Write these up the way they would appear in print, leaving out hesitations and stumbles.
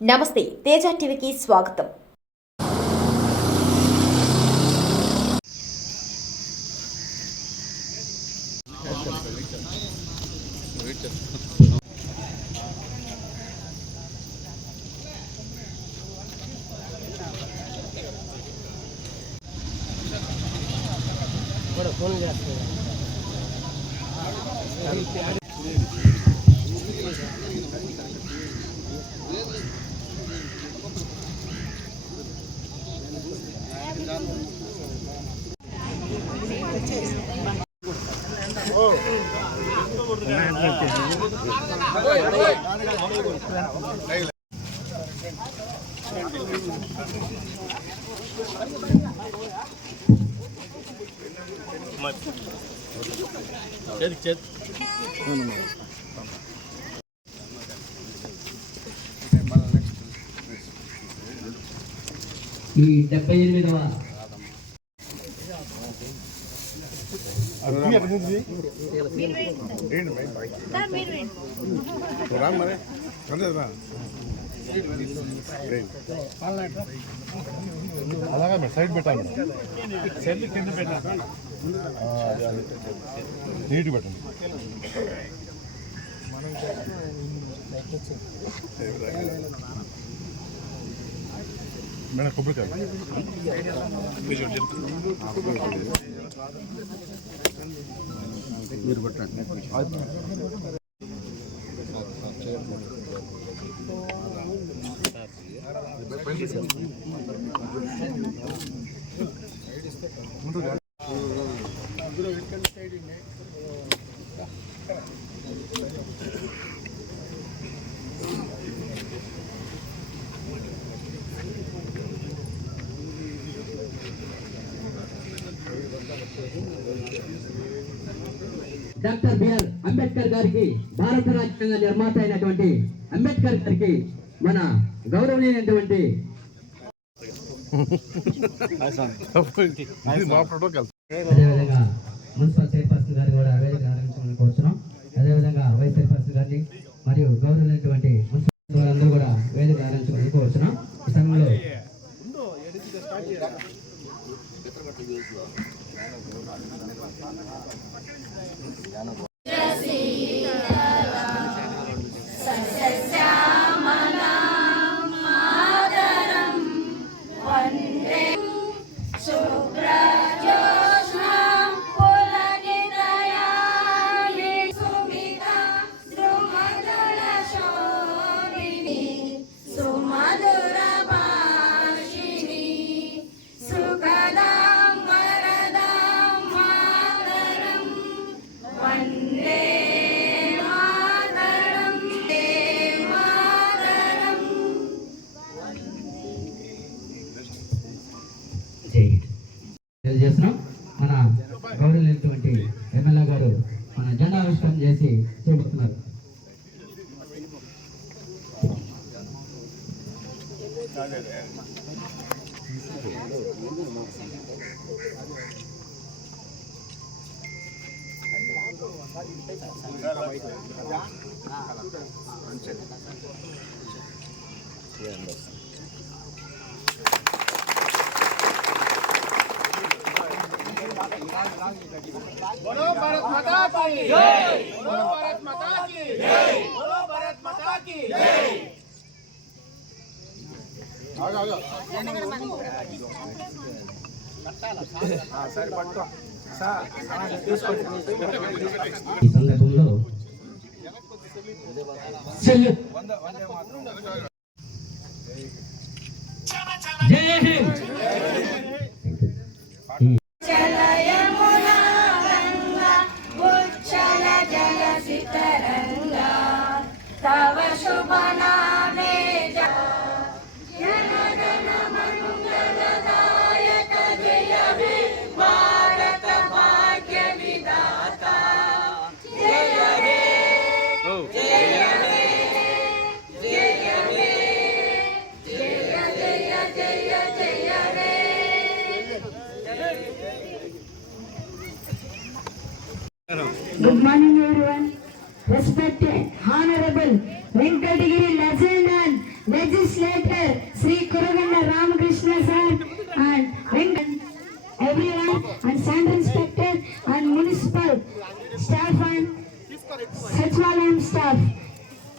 నమస్తే, తేజ టీవీకి స్వాగతం. ఫోన్ చేస్తాను. ఈ 78వ అలాగా సైడ్ పెట్టాలి, సైడ్ కింద పెట్టాలి, నీటి పెట్టండి. మేడం కొబ్బరికాయ మీరు పెట్టండి. డాక్టర్ బిఆర్ అంబేద్కర్ గారికి, భారత రాజ్యాంగ నిర్మాత అయినటువంటి అంబేద్కర్ గారికి మన గౌరవనీయమైనటువంటి అదేవిధంగా మున్సిపల్ చైర్పర్సన్ గారిని కూడా వేదిక ఆరంభించాలని కోరుతున్నాం. అదేవిధంగా వైస్ చైర్పర్సన్ గారిని మరియు గౌరవనీయమైనటువంటి మున్సిపల్ వారందరూ కూడా వేదిక ఆరంభించాలని కోరుతున్నాం. ఈ సమయంలో తెలియజేస్తున్నాం. మన గౌరవమైనటువంటి ఎమ్మెల్యే గారు మన జెండా ఆవిష్కరణ చేసి చూపిస్తున్నారు. बोलो भारत माता की जय, बोलो भारत माता की जय, बोलो भारत माता की जय. आगा सर पट्टो ఈ సందర్భంలో జై హింద్. तव शुभ नामे जनगणमङ्गलदायक जय हे भारत भाग्य विधाता जय हे जय हे जय हे जय जय जय जय हे. Good morning everyone. Respected, Honorable Venkatagiri legend and legislator Sri Kuruganda Ramakrishna sir and everyone and sand inspector and municipal staff and Sachivalayam staff.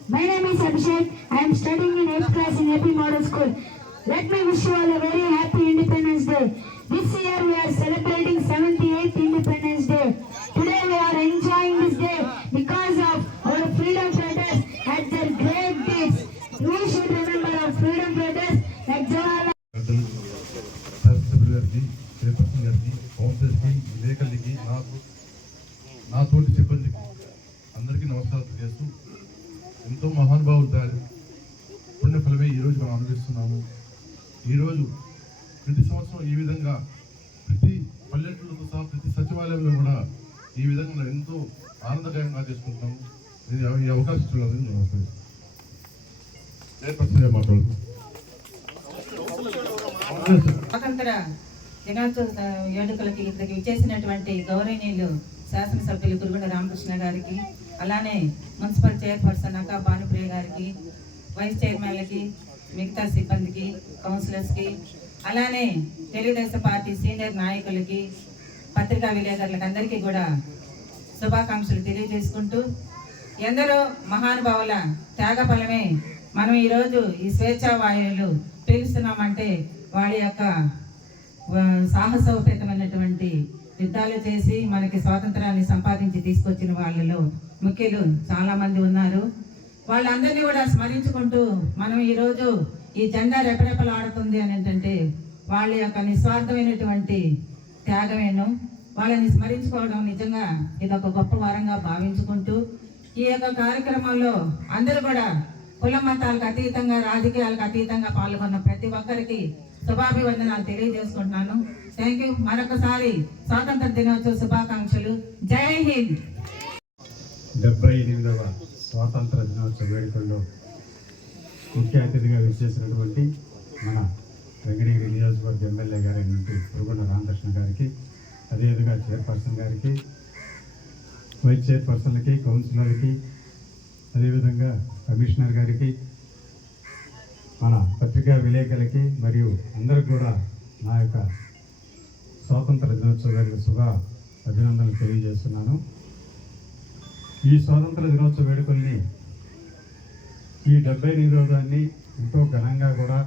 My name is Abhishek. I am studying in 8th class in AP Model School. Let me wish you all a very happy Independence Day. This year we are celebrating 78th Independence Day. Today we are enjoying this day because of our freedom fighters at their great deeds. We should remember our freedom fighters like Jawaharlal. శాసనసభ్యులు గారికి, chairperson గారికి, కౌన్సిలర్కి, విలేకరులకి, నా తోటి సిబ్బందికి అందరికీ నమస్కారాలు చేస్తూ ఎంతో మహానుభావులు పుణ్యఫలమే ఈరోజు మనం అనుభవిస్తున్నాము. ఈరోజు ప్రతి సంవత్సరం ఈ విధంగా ప్రతి పల్లెటూరుతో సహా ప్రతి సచివాలయంలో కూడా ఈ విధంగా మనం ఎంతో ఆనందకరంగా చేసుకుంటున్నాము. ఈ అవకాశం చూడాలని నేను ఆశిస్తున్నాను. చైర్పర్సన్ గారు మాట్లాడుతున్నాను. స్వాతంత్ర దినోత్సవ వేడుకలకి ఇక్కడికి విచ్చేసినటువంటి గౌరవనీయులు శాసనసభ్యులు కురుగుండ రామకృష్ణ గారికి, అలానే మున్సిపల్ చైర్పర్సన్ అక్క భానుప్రియ గారికి, వైస్ చైర్మన్లకి, మిగతా సిబ్బందికి, కౌన్సిలర్స్కి, అలానే తెలుగుదేశం పార్టీ సీనియర్ నాయకులకి, పత్రికా విలేకరులకు అందరికీ కూడా శుభాకాంక్షలు తెలియజేసుకుంటూ, ఎందరో మహానుభావుల త్యాగ ఫలమే మనం ఈరోజు ఈ స్వేచ్ఛా వాయువులు పీలుస్తున్నామంటే వాళ్ళ యొక్క సాహసోపేతమైనటువంటి యుద్ధాలు చేసి మనకి స్వాతంత్రాన్ని సంపాదించి తీసుకొచ్చిన వాళ్ళలో ముఖ్యులు చాలా మంది ఉన్నారు. వాళ్ళందరినీ కూడా స్మరించుకుంటూ మనం ఈరోజు ఈ జెండా రెపరెపలాడుతుంది అని ఏంటంటే వాళ్ళ యొక్క నిస్వార్థమైనటువంటి త్యాగమేను. వాళ్ళని స్మరించుకోవడం నిజంగా ఇది ఒక గొప్ప వారంగా భావించుకుంటూ ఈ యొక్క కార్యక్రమంలో అందరూ కూడా కుల మతాలకు అతీతంగా, రాజకీయాలకు అతీతంగా పాల్గొన్న ప్రతి ఒక్కరికి శుభాభివందనాలు తెలియజేసుకుంటున్నాను. Thank you. మరొకసారి స్వాతంత్ర దినోత్సవ శుభాకాంక్షలు. జై హింద్. 78వ స్వాతంత్ర దినోత్సవ వేడుకల్లో ముఖ్య అతిథిగా విచ్చేసినటువంటి మన వెంకటగిరి నియోజకవర్గ ఎమ్మెల్యే గారైనటువంటి కురుగుండ రామకృష్ణ గారికి, అదేవిధంగా చైర్పర్సన్ గారికి, వైస్ చైర్పర్సన్లకి, కౌన్సిలర్కి, అదేవిధంగా కమిషనర్ గారికి, మన పత్రికా విలేకరులకి మరియు అందరికి కూడా నా యొక్క స్వాతంత్ర దినోత్సవ వేడుక శుభ అభినందనలు తెలియజేస్తున్నాను. ఈ స్వాతంత్ర దినోత్సవ వేడుకల్ని ఈ 78వ ఎంతో ఘనంగా కూడా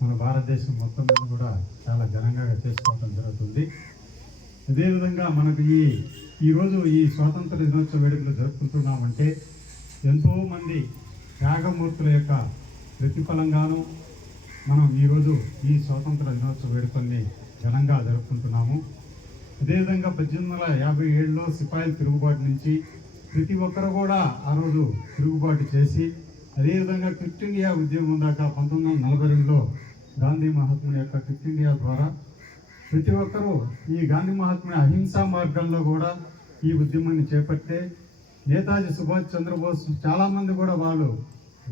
మన భారతదేశం మొత్తం మీద కూడా చాలా ఘనంగా చేసుకోవడం జరుగుతుంది. అదేవిధంగా మనకు ఈరోజు ఈ స్వాతంత్ర దినోత్సవ వేడుకలు జరుపుకుంటున్నామంటే ఎంతోమంది త్యాగమూర్తుల యొక్క ప్రతిఫలంగాను మనం ఈరోజు ఈ స్వాతంత్ర దినోత్సవ వేడుకల్ని ఘనంగా జరుపుకుంటున్నాము. అదేవిధంగా 1857లో సిపాయిల తిరుగుబాటు నుంచి ప్రతి ఒక్కరు కూడా ఆ రోజు తిరుగుబాటు చేసి, అదేవిధంగా క్విట్ ఇండియా ఉద్యమం దాకా 1942లో గాంధీ మహాత్ముని యొక్క క్విట్ ఇండియా ద్వారా ప్రతి ఒక్కరూ ఈ గాంధీ మహాత్ముని అహింసా మార్గంలో కూడా ఈ ఉద్యమాన్ని చేపట్టే నేతాజీ సుభాష్ చంద్రబోస్ చాలామంది కూడా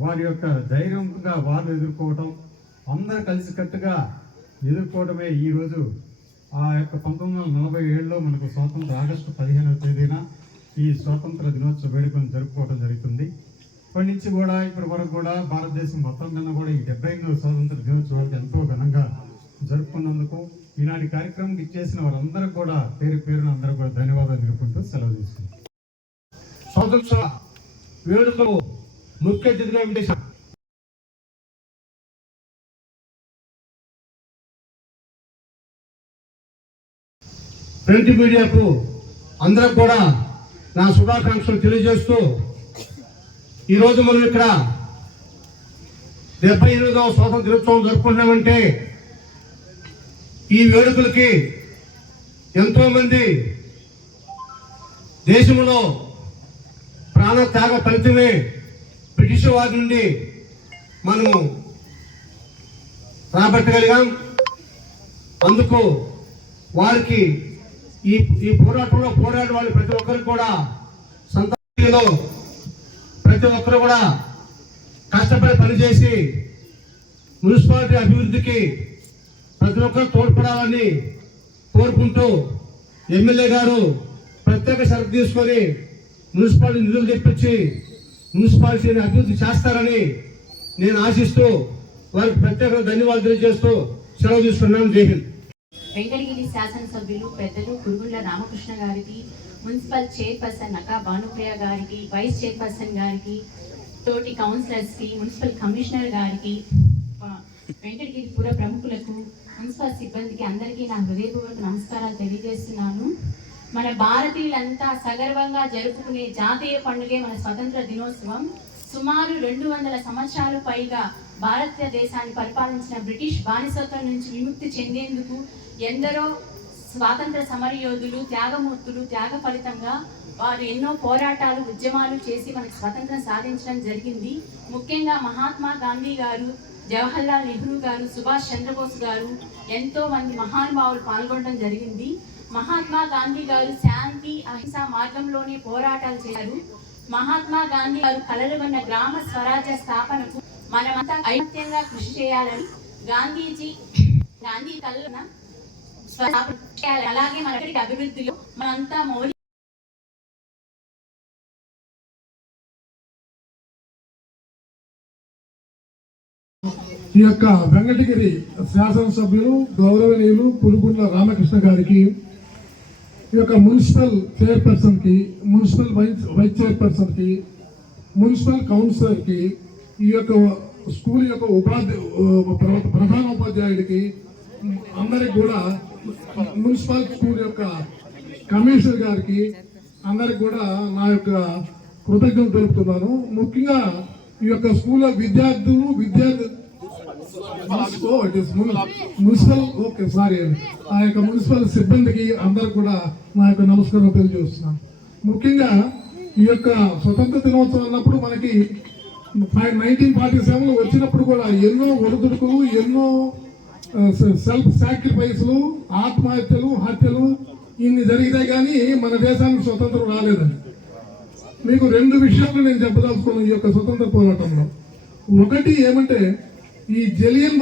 వారి యొక్క ధైర్యంగా వాళ్ళు ఎదుర్కోవటం, అందరూ కలిసికట్టుగా ఎదుర్కోవడమే ఈరోజు ఆ యొక్క 1947లో మనకు స్వాతంత్ర ఆగస్టు 15వ తేదీన ఈ స్వాతంత్ర దినోత్సవ వేడుకలను జరుపుకోవడం జరుగుతుంది. ఇప్పటి నుంచి కూడా ఇప్పటి వరకు కూడా భారతదేశం మొత్తం కన్నా కూడా ఈ 78వ స్వాతంత్ర దినోత్సవానికి ఎంతో ఘనంగా జరుపుకున్నందుకు ఈనాటి కార్యక్రమం ఇచ్చేసిన వారందరూ కూడా పేరు పేరున అందరూ కూడా ధన్యవాదాలు తెలుపుకుంటూ సెలవు తీసుకుంటాం. స్వాతంత్ర వేడుకలు ముఖ్య అతిథిగా విచ్చేసిన ప్రింట్ మీడియాకు అందరికి కూడా నా శుభాకాంక్షలు తెలియజేస్తూ, ఈరోజు మనం ఇక్కడ 78వ స్వాతంత్ర దినోత్సవం జరుపుకుంటున్నామంటే ఈ వేడుకలకి ఎంతోమంది దేశంలో ప్రాణ త్యాగ ఫలితమే బ్రిటిష్ వారి నుండి మనము రాబట్టగలిగాం. అందుకు వారికి ఈ పోరాటంలో పోరాడే వాళ్ళు ప్రతి ఒక్కరు కూడా సంతానంలో ప్రతి ఒక్కరు కూడా కష్టపడి పనిచేసి మున్సిపాలిటీ అభివృద్ధికి ప్రతి ఒక్కరు తోడ్పడాలని కోరుకుంటూ ఎమ్మెల్యే గారు ప్రత్యేక శ్రద్ధ తీసుకొని మున్సిపాలిటీ నిధులు తెప్పించి మున్సిపాలిటీని అభివృద్ధి చేస్తారని నేను ఆశిస్తూ వారికి ప్రత్యేక ధన్యవాదాలు చేస్తూ సెలవు తీసుకున్నాను. జై హింద్. వెంకటగిరి శాసనసభ్యులు పెద్దలు కురుగుండ్ల రామకృష్ణ గారికి, మున్సిపల్ చైర్పర్సన్ నకా భానుప్రియ గారికి, వైస్ చైర్పర్సన్ గారికి, తోటి కౌన్సిలర్స్కి, మున్సిపల్ కమిషనర్ గారికి, వెంకటగిరి పుర ప్రముఖులకు, మున్సిపల్ సిబ్బందికి అందరికీ నా హృదయపూర్వక నమస్కారాలు తెలియజేస్తున్నాను. మన భారతీయులంతా సగర్వంగా జరుపుకునే జాతీయ పండుగే మన స్వతంత్ర దినోత్సవం. సుమారు 200 సంవత్సరాలు పైగా భారతదేశాన్ని పరిపాలించిన బ్రిటిష్ బానిసత్వం నుంచి విముక్తి చెందేందుకు ఎందరో స్వాతంత్ర సమరయోధులు, త్యాగమూర్తులు త్యాగ ఫలితంగా వారు ఎన్నో పోరాటాలు, ఉద్యమాలు చేసి మనకు స్వతంత్రం సాధించడం జరిగింది. ముఖ్యంగా మహాత్మా గాంధీ గారు, జవహర్లాల్ నెహ్రూ గారు, సుభాష్ చంద్రబోస్ గారు, ఎంతో మంది మహానుభావులు పాల్గొనడం జరిగింది. మహాత్మా గాంధీ గారు శాంతి, అహింస మార్గంలోనే పోరాటాలు చేశారు. మహాత్మా గాంధీ గారు కలలుగన్న గ్రామ స్వరాజ్య స్థాపనకు మనమంతా ఐక్యంగా కృషి చేయాలని, గాంధీ కలలున్న స్వస్థాపన చేయాలి. అలాగే మన అభివృద్ధిలో మనంతా మౌలిక ఈ యొక్క వెంకటగిరి శాసనసభ్యులు గౌరవనీయులు పులుగుండ్ల రామకృష్ణ గారికి, ఈ యొక్క మున్సిపల్ చైర్పర్సన్కి, మున్సిపల్ వైస్ చైర్పర్సన్కి, మున్సిపల్ కౌన్సిలర్కి, ఈ యొక్క స్కూల్ యొక్క ప్రధాన ఉపాధ్యాయుడికి, అందరికి కూడా మున్సిపల్ స్కూల్ యొక్క కమిషనర్ గారికి అందరికి కూడా నా యొక్క కృతజ్ఞతలు తెలుపుతున్నాను. ముఖ్యంగా ఈ యొక్క స్కూల్లో మున్సిపల్ సిబ్బందికి అందరికి కూడా నా యొక్క నమస్కారం తెలియజేస్తున్నాను. ముఖ్యంగా ఈ యొక్క స్వతంత్ర దినోత్సవం అన్నప్పుడు మనకి 1947 వచ్చినప్పుడు కూడా ఎన్నో ఒడిదుడుకులు, ఎన్నో సెల్ఫ్ సాక్రిఫైస్లు, ఆత్మహత్యలు, హత్యలు ఇన్ని జరిగితే కానీ మన దేశానికి స్వతంత్రం రాలేదని మీకు 2 విషయాలు నేను చెప్పదలుచుకున్నాను ఈ యొక్క స్వతంత్ర పోరాటంలో. ఒకటి ఏమంటే ఈ జలియన్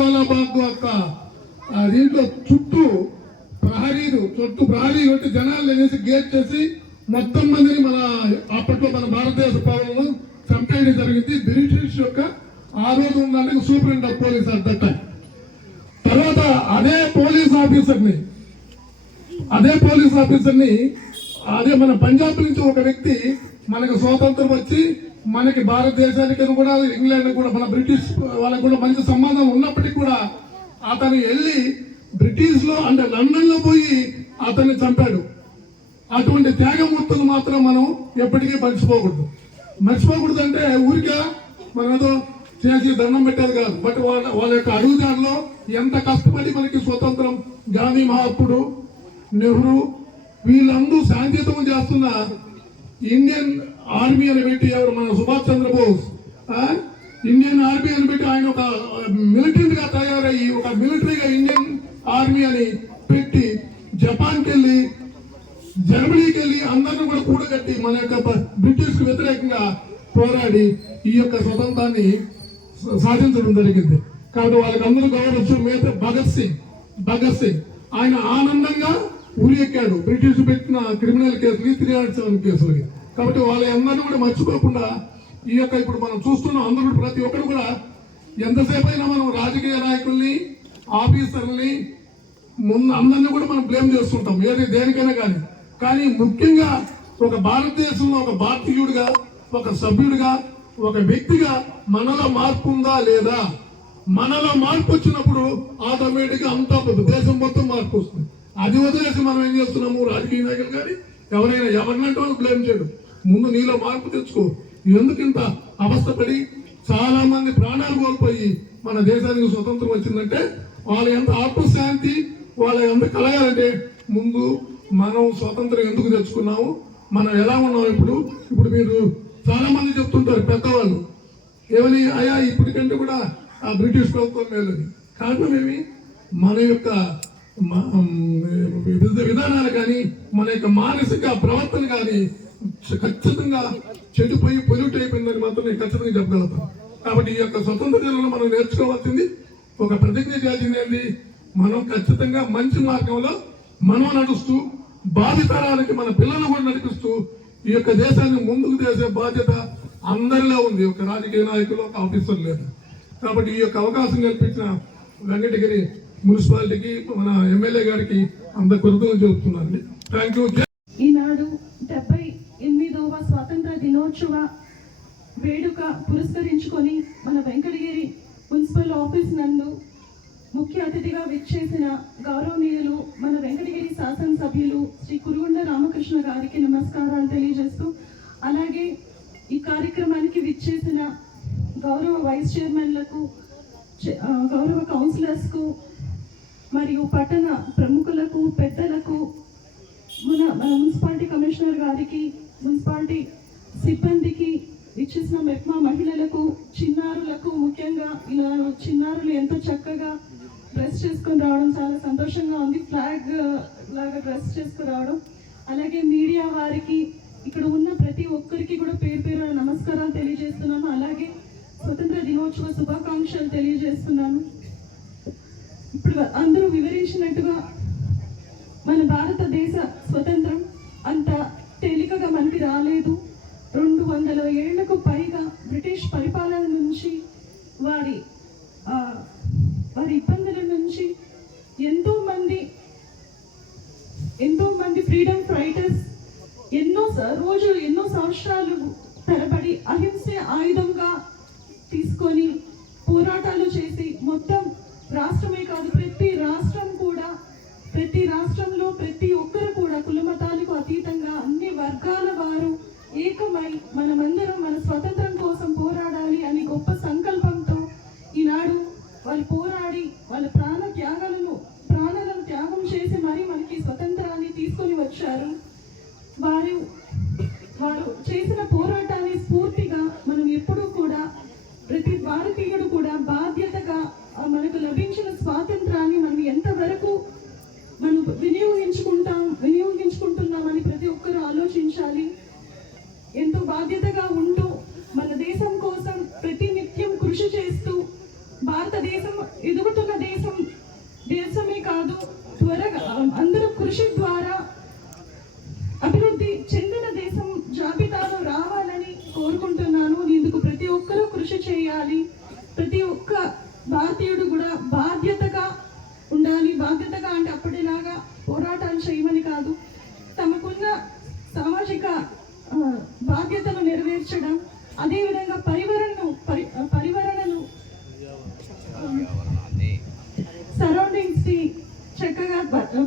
వాలాబాగ్ యొక్క దీంట్లో చుట్టూ ప్రహరీ కొట్టి జనాలు అనేసి గేట్ చేసి మొత్తం మందిని అప్పట్లో మన భారతదేశ పౌరులను చంపేయడం జరిగింది. బ్రిటిష్ యొక్క ఆ రోజు ఉండడానికి సూపరింట్ of police at that time. తర్వాత అదే పోలీస్ ఆఫీసర్ని అదే మన పంజాబ్ నుంచి ఒక వ్యక్తి మనకు స్వాతంత్రం వచ్చి మనకి భారతదేశానికి కూడా, ఇంగ్లాండ్ కూడా, మన బ్రిటిష్ వాళ్ళకి కూడా మంచి సంబంధం ఉన్నప్పటికీ కూడా అతను వెళ్ళి బ్రిటిష్ లో అంటే లండన్ లో పోయి అతన్ని చంపాడు. అటువంటి త్యాగమూర్తులు మాత్రం మనం ఎప్పటికీ మర్చిపోకూడదు అంటే ఊరికే మనం ఏదో చేసి దండం పెట్టేది కాదు. బట్ వాళ్ళ యొక్క అడుగుదారిలో ఎంత కష్టపడి మనకి స్వతంత్రం, గాంధీ మహాత్ముడు, నెహ్రూ వీళ్ళందరూ శాంతియుతం చేస్తున్న ఇండియన్ ఆర్మీ అని పెట్టి, ఎవరు మన సుభాష్ చంద్రబోస్ ఇండియన్ ఆర్మీ అని పెట్టి ఆయన ఒక మిలిటరీగా తయారయ్యి ఒక మిలిటరీగా ఇండియన్ ఆర్మీ అని పెట్టి జపాన్కి వెళ్ళి, జర్మనీకి వెళ్ళి అందరిని కూడా కూడగట్టి మన యొక్క బ్రిటిష్ కు వ్యతిరేకంగా పోరాడి ఈ యొక్క స్వతంత్రాన్ని సాధించడం జరిగింది. కాబట్టి వాళ్ళకి అందరూ గౌరవించు. మీద భగత్ సింగ్ ఆయన ఆనందంగా ఉరి ఎక్కాడు బ్రిటిష్ పెట్టిన క్రిమినల్ కేసులు, 307 కేసులకి. కాబట్టి వాళ్ళ అందరినీ కూడా మర్చిపోకుండా ఈ యొక్క ఇప్పుడు మనం చూస్తున్నాం అందరూ ప్రతి ఒక్కరు కూడా ఎంతసేపు అయినా మనం రాజకీయ నాయకుల్ని, ఆఫీసర్ని ముందు అందరినీ కూడా మనం బ్లేమ్ చేస్తుంటాం ఏది దేనికైనా కానీ ముఖ్యంగా ఒక భారతదేశంలో ఒక భారతీయుడిగా, ఒక సభ్యుడిగా, ఒక వ్యక్తిగా మనలో మార్పు ఉందా లేదా? మనలో మార్పు వచ్చినప్పుడు ఆటోమేటిక్గా అంతా దేశం మొత్తం మార్పు వస్తుంది. అది వదిలేసి మనం ఏం చేస్తున్నాము, రాజకీయ నాయకులు కానీ ఎవరినంటే వాళ్ళు బ్లేమ్ చేయడం. ముందు నీలో మార్పు తెచ్చుకో. ఎందుకు ఇంత అవస్థపడి చాలా మంది ప్రాణాలు కోల్పోయి మన దేశానికి స్వతంత్రం వచ్చిందంటే వాళ్ళ ఎంత ఆత్మశాంతి, వాళ్ళ ఎంత కలగాలంటే ముందు మనం స్వతంత్రం ఎందుకు తెచ్చుకున్నాము, మనం ఎలా ఉన్నాం. ఇప్పుడు మీరు చాలా మంది చెప్తుంటారు పెద్దవాళ్ళు ఏమని, అయ్యా ఇప్పటికంటే కూడా ఆ బ్రిటిష్ ప్రభుత్వం మేలని. కారణం ఏమి, మన యొక్క విధానాలు కానీ, మన యొక్క మానసిక ప్రవర్తన కానీ ఖచ్చితంగా చెడిపోయి పొల్యూట్ అయిపోయిందని మాత్రం నేను ఖచ్చితంగా చెప్పగలుగుతాను. కాబట్టి ఈ యొక్క స్వతంత్ర దినంలో మనం నేర్చుకోవాల్సింది, ఒక ప్రతిజ్ఞ చేయాల్సింది ఏంటి, మనం ఖచ్చితంగా మంచి మార్గంలో మనం నడుస్తూ భావితరానికి మన పిల్లలు కూడా నడిపిస్తూ ఈ యొక్క దేశాన్ని ముందుకు చేసే బాధ్యత అందరిలో ఉంది, ఒక రాజకీయ నాయకులు ఒక ఆఫీసర్ లేదు. కాబట్టి ఈ యొక్క అవకాశం కల్పించిన వెంకటగిరి మున్సిపాలిటీకి మన ఎమ్మెల్యే గారికి అంత కృతజ్ఞతలు చెబుతున్నాను. Thank you. ఈనాడు 78వ స్వాతంత్ర దినోత్సవ వేడుక పురస్కరించుకొని మన వెంకటగిరి మున్సిపల్ ఆఫీస్ నందు ముఖ్య అతిథిగా విచ్చేసిన గౌరవనీయులు మన వెంకటగిరి శాసనసభ్యులు శ్రీ కురుగుండ్ల రామకృష్ణ గారికి నమస్కారాలు తెలియజేస్తూ, అలాగే ఈ కార్యక్రమానికి విచ్చేసిన గౌరవ వైస్ చైర్మన్లకు, గౌరవ కౌన్సిలర్స్కు మరియు పట్టణ ప్రముఖులకు, పెద్దలకు, మన మున్సిపాలిటీ కమిషనర్ గారికి, మున్సిపాలిటీ సిబ్బందికి, ఇచ్చేసిన మెప్మా మహిళలకు, చిన్నారులకు, ముఖ్యంగా ఇలా చిన్నారులు ఎంతో చక్కగా డ్రెస్ చేసుకొని రావడం చాలా సంతోషంగా ఉంది. ఫ్లాగ్ లాగా డ్రెస్ చేసుకుని రావడం. అలాగే మీడియా వారికి, ఇక్కడ ఉన్న ప్రతి ఒక్కరికి కూడా పేరు పేరు నమస్కారాలు తెలియజేస్తున్నాను. అలాగే స్వతంత్ర దినోత్సవ శుభాకాంక్షలు తెలియజేస్తున్నాను. ఇప్పుడు అందరూ వివరించినట్టుగా మన భారతదేశ స్వతంత్రం అంత తేలికగా మనకి రాలేదు. 200 ఏళ్లకు పైగా బ్రిటిష్ పరిపాలన నుంచి, వారి ఇబ్బందుల నుంచి ఎంతో మంది ఫ్రీడమ్ ఫైటర్స్ ఎన్నో సంవత్సరాలు తరబడి అహింసే ఆయుధంగా తీసుకొని పోరాటాలు చేసి, మొత్తం రాష్ట్రమే కాదు ప్రతి రాష్ట్రంలో ప్రతి ఒక్కరు కూడా కులమతాలకు అతీతంగా అన్ని వర్గాల వారు ఏకమై మనమందరం మన స్వతంత్రం కోసం పోరాడాలి అని గొప్ప సంకల్పంతో ఈనాడు వాళ్ళు పోరాడి వాళ్ళ ప్రాణాలను త్యాగం చేసి మరి మనకి స్వతంత్రాన్ని తీసుకొని వచ్చారు. వారు చేసిన పోరాటాన్ని స్ఫూర్తిగా మనం ఎప్పుడూ కూడా ప్రతి భారతీయుడు కూడా బాధ్యతగా మనకు లభించిన స్వాతంత్రాన్ని మనం ఎంతవరకు మనం వినియోగించుకుంటున్నామని ప్రతి ఒక్కరూ ఆలోచించాలి. ఎంతో బాధ్యతగా ఉంటూ మన దేశం కోసం ప్రతి నిత్యం కృషి చేస్తూ, భారతదేశం ఎదుగుతున్న దేశమే కాదు, త్వరగా అందరూ కృషి ద్వారా అభివృద్ధి చెందిన దేశం జాబితాలో రావాలని కోరుకుంటున్నాను. ఇందుకు ప్రతి ఒక్కరూ కృషి చేయాలి. ప్రతి ఒక్క భారతీయుడు కూడా బాధ్యతగా ఉండాలి. బాధ్యతగా అంటే అప్పటిలాగా పోరాటాలు చేయమని కాదు, తమకున్న సామాజిక బాధ్యతను నెరవేర్చడం, అదేవిధంగా పరివరణను సరౌండింగ్స్ ని చక్కగా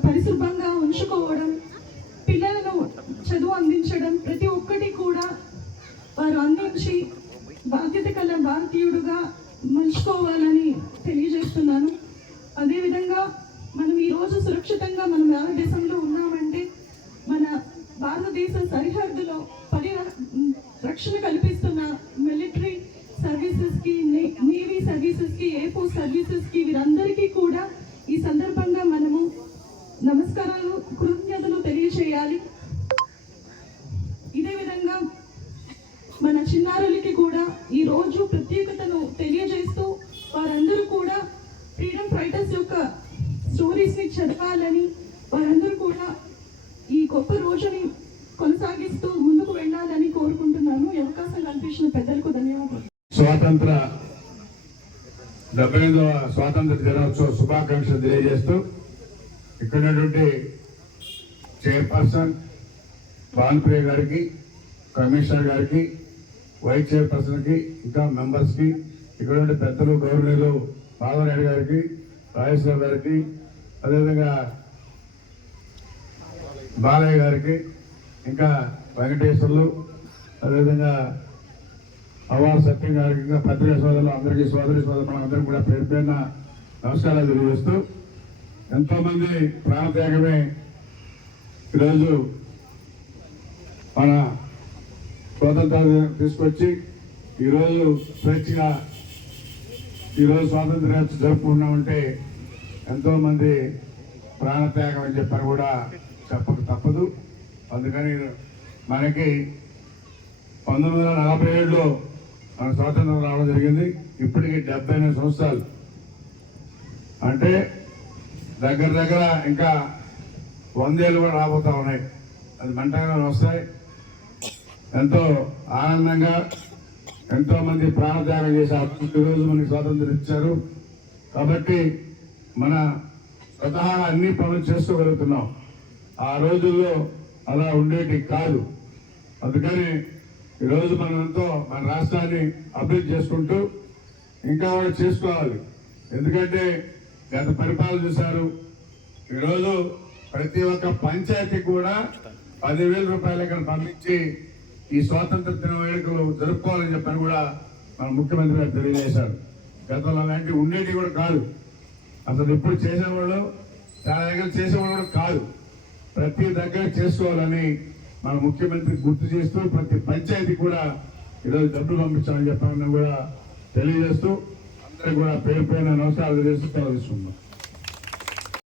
పరిశుభ్రంగా ఉంచుకోవడం, పిల్లలను చదువు అందించడం, ప్రతి ఒక్కటి కూడా వారు అందించి బాధ్యత గల భారతీయుడుగా మలుచుకోవాలని తెలియజేస్తున్నాను. అదేవిధంగా మనం ఈరోజు సురక్షితంగా మనం భారతదేశంలో ఉన్నామంటే మన భారతదేశ సరిహద్దులో రక్షణ కల్పిస్తున్న మిలిటరీ సర్వీసెస్కి, నేవీ సర్వీసెస్కి, ఎయిర్ ఫోర్స్ సర్వీసెస్కి, వీరందరికీ కూడా ఈ సందర్భంగా మనము నమస్కారాలు, కృతజ్ఞతలు తెలియచేయాలి. ఇదే విధంగా మన చిన్నారులకి కూడా ఈ రోజు ప్రత్యేకతను తెలియజేస్తూ వారందరూ కూడా ఫ్రీడమ్ ఫైటర్స్ యొక్క స్టోరీస్ని చదవాలని, వారందరూ కూడా ఈ గొప్ప రోజుని కొనసాగిస్తూ ముందుకు వెళ్ళాలని కోరుకుంటున్నాను. ఈ అవకాశం కల్పించిన పెద్దలకు ధన్యవాదాలు. 78వ స్వాతంత్ర దినోత్సవ శుభాకాంక్షలు తెలియజేస్తూ, ఇక్కడ ఉన్నటువంటి చైర్పర్సన్ భానుప్రియ గారికి, కమిషనర్ గారికి, వైస్ చైర్పర్సన్కి, ఇంకా మెంబర్స్కి, ఇక్కడ ఉండే పెద్దలు గౌరవనీయులు మాధవనాయుడు గారికి, రాజేశ్వరరావు గారికి, అదేవిధంగా బాలయ్య గారికి, ఇంకా వెంకటేశ్వర్లు, అదేవిధంగా అవార్డు సత్యం గారికి, ఇంకా పత్రికా సోదరులు అందరికీ, మనందరం కూడా పేరు పేరున నమస్కారాలు తెలియజేస్తూ, ఎంతోమంది ప్రాణత్యాగమే ఈరోజు మన స్వాతంత్రాన్ని తీసుకొచ్చి ఈరోజు స్వేచ్ఛగా ఈరోజు స్వాతంత్ర్యం జరుపుకున్నామంటే ఎంతోమంది ప్రాణత్యాగం అని చెప్పని కూడా చెప్పక తప్పదు. అందుకని మనకి 1947లో మన స్వాతంత్రం రావడం జరిగింది. ఇప్పటికి 78 సంవత్సరాలు అంటే దగ్గర ఇంకా 100 ఏళ్ళు కూడా రాబోతా ఉన్నాయి. అది మంటంగా వస్తాయి. ఎంతో ఆనందంగా ఎంతో మంది ప్రాణత్యాగం చేసి ఈ రోజు మనకి స్వాతంత్రం ఇచ్చారు. కాబట్టి మన స్వతహా అన్ని పనులు చేసుకోగలుగుతున్నాం. ఆ రోజుల్లో అలా ఉండేటి కాదు. అందుకని ఈరోజు మనం ఎంతో మన రాష్ట్రాన్ని అభివృద్ధి చేసుకుంటూ ఇంకా కూడా చేసుకోవాలి. ఎందుకంటే గత పరిపాలన చూశారు. ఈరోజు ప్రతి ఒక్క పంచాయతీ కూడా 10,000 రూపాయలు ఇక్కడ పంపించి ఈ స్వాతంత్ర దిన వేడుకలు జరుపుకోవాలని చెప్పని కూడా మన ముఖ్యమంత్రి గారు తెలియజేశారు. గతంలో అలాంటివి ఉండేవి కూడా కాదు. అసలు ఎప్పుడు చేసేవాళ్ళు చాలా దగ్గర చేసేవాళ్ళు కూడా కాదు. ప్రతి దగ్గర చేసుకోవాలని మన ముఖ్యమంత్రి గుర్తు చేస్తూ ప్రతి పంచాయతీ కూడా ఈరోజు డబ్బులు పంపించాలని చెప్పాలని కూడా తెలియజేస్తూ అందరికీ కూడా పేరు పైన నమస్కారాలు చేస్తూ సెలవు తీసుకుంటాం.